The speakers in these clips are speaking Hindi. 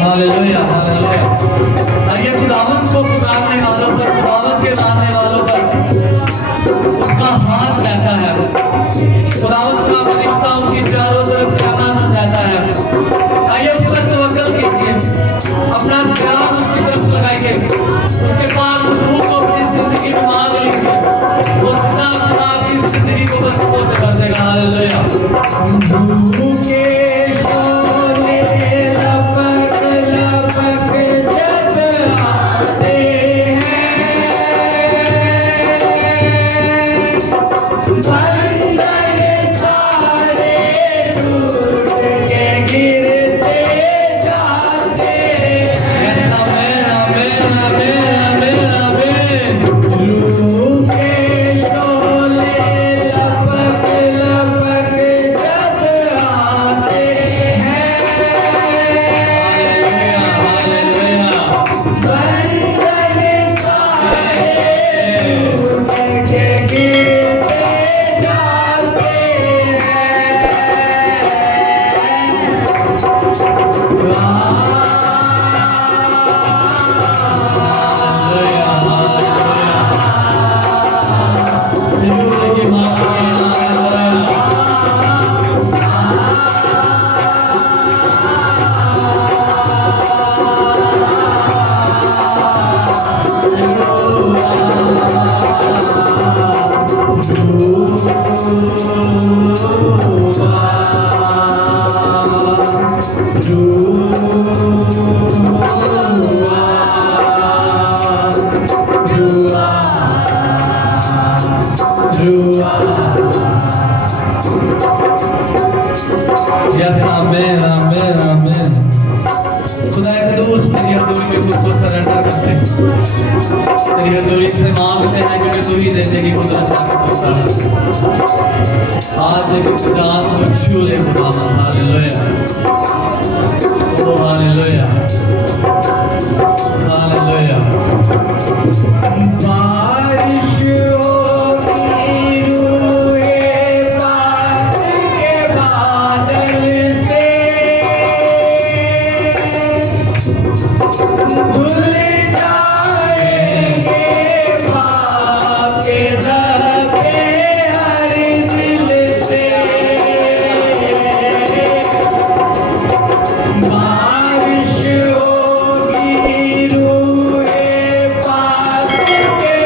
Hallelujah hallelujah. आइए खुदावंद को पुकारने वालों पर, खुदावंद के मानने वालों पर उसका हाथ रहता है। खुदावंद का फरिश्ता उनकी चारों तरफ से अमानत रहता है। आइए उस पर तवक्कल कीजिए, अपना ध्यान उसकी तरफ लगाइए, उसके पास रूह को अपनी जिंदगी में मांग लीजिए। वो सदा खुदा आपकी जिंदगी को बरकतों से भर देगा। हालेलुया। तेरी हजूरी से मांगते हैं क्योंकि तू ही दे देगी कुदरत आज एक जान को छू ले खुदा। हालेलुया ओ हालेलुया हालेलुया। बारिश होगी रूहे पाक के बादल से, धुल जाएंगे पाप के धब्बे हर दिल से। बारिश होगी रूहे पाक के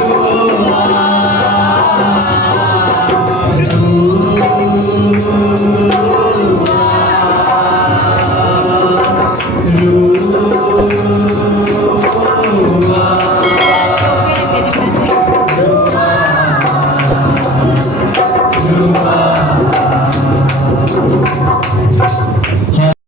दुआ